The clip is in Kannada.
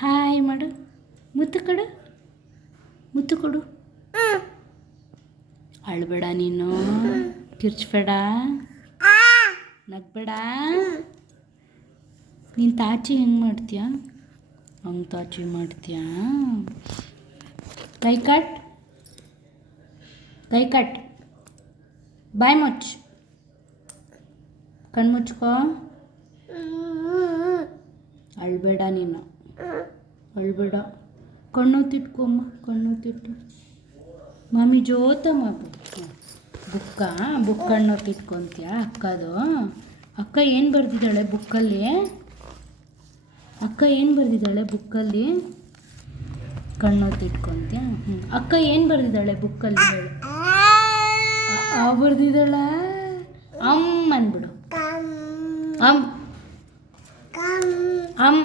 ಹಾಯ್ ಮಾಡು. ಮುತ್ತು ಕೊಡು, ಮುತ್ತು ಕೊಡು. ಅಳ್ಬೇಡ ನೀನು, ಕಿರ್ಚ್ಬೇಡ, ನಗ್ಬೇಡ. ನೀನು ತಾಚಿ ಹೆಂಗೆ ಮಾಡ್ತೀಯ? ಹಂಗೆ ತಾಚಿ ಮಾಡ್ತೀಯಾ? ಕೈ ಕಟ್, ಕೈ ಕಟ್, ಬಾಯ್ ಮುಚ್ಚು, ಕಣ್ಣು ಮುಚ್ಕೋ. ಅಳ್ಬೇಡ ನೀನು, ಅಳ್ಬೇಡ. ಕಣ್ಣು ತಿಟ್ಕೊಮ್ಮ, ಕಣ್ಣು ತಿಟ್ಟು. ಮಮ್ಮಿ ಜೋತ ಮಗು ಬುಕ್ ಕಣ್ಣು ತಿಟ್ಕೊತೀಯ ಅಕ್ಕದು. ಅಕ್ಕ ಏನು ಬರೆದಿದ್ದಾಳೆ ಬುಕ್ಕಲ್ಲಿ? ಅಕ್ಕ ಏನು ಬರೆದಿದ್ದಾಳೆ ಬುಕ್ಕಲ್ಲಿ? ಕಣ್ಣು ತಿಟ್ಕೊತೀಯ? ಅಕ್ಕ ಏನು ಬರೆದಿದ್ದಾಳೆ ಬುಕ್ಕಲ್ಲಿ ಹೇಳು. ಬರೆದಿದ್ದಾಳ. ಅಮ್ ಅಂದ್ಬಿಡು. ಅಮ್ ಅಮ್